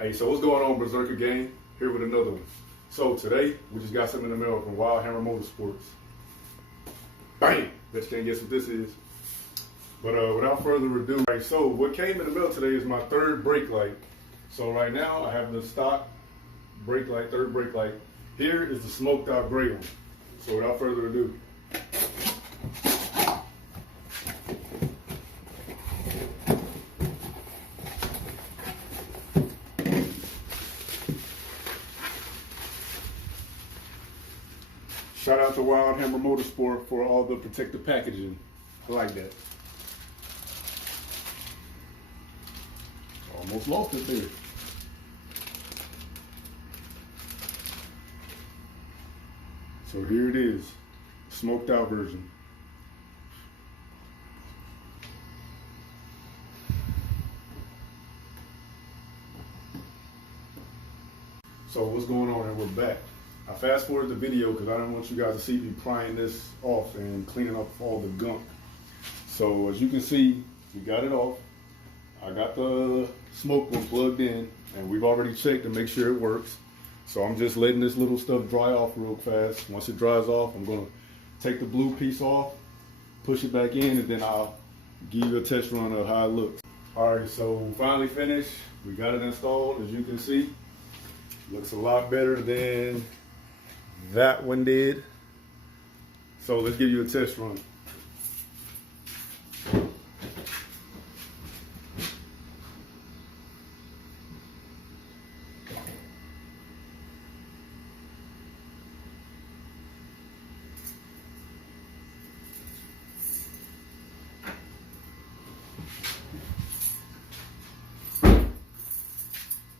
Hey, so what's going on, Berserker Gang? Here with another one. So today, we just got something in the mail from Wild Hammer Motorsports. Bam! Bet you can't guess what this is. But without further ado, right, so what came in the mail today is my third brake light. So right now, I have the stock brake light, third brake light. Here is the smoked out gray one. So without further ado. Shout out to Wild Hammer Motorsport for all the protective packaging. I like that. Almost lost it there. So here it is, smoked out version. So what's going on, and we're back. I fast forwarded the video because I didn't want you guys to see me prying this off and cleaning up all the gunk. So as you can see, we got it off. I got the smoke one plugged in, and we've already checked to make sure it works. So I'm just letting this little stuff dry off real fast. Once it dries off, I'm gonna take the blue piece off, push it back in, and then I'll give you a test run of how it looks. All right, so finally finished. We got it installed, as you can see. Looks a lot better than that one did. So let's give you a test run.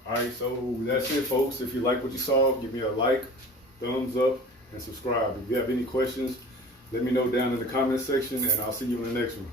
Alright, so that's it, folks. If you like what you saw, give me a like, thumbs up, and subscribe. If you have any questions, let me know down in the comment section, and I'll see you in the next one.